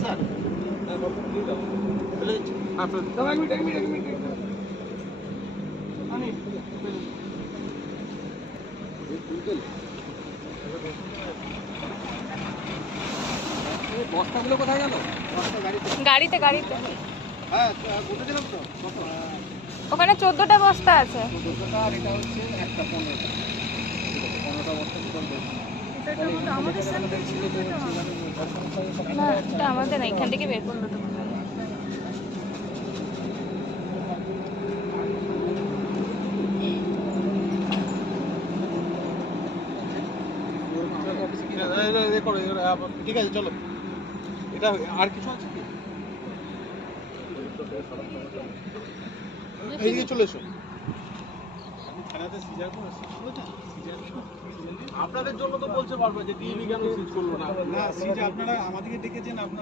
Sir বস্তাগুলো কোথায় গেল? গাড়িতে গাড়িতে হ্যাঁ বসেছিলাম তো ওখানে 14টা বস্তা আছে। আর এটা হচ্ছে একটা 15টা বস্তা না এটা আমাদের না, এখান থেকে বের করলো তো। ঠিক আছে চলো। এটা আর কিছু আছে কি? এইদিকে চলে এসো। আপনাদের জন্য তো বলছে বারবার যে টিভি কেন সিজ করলো না। না সিজ আপনারা আমাদেরকে ডেকেছেন, আপনারা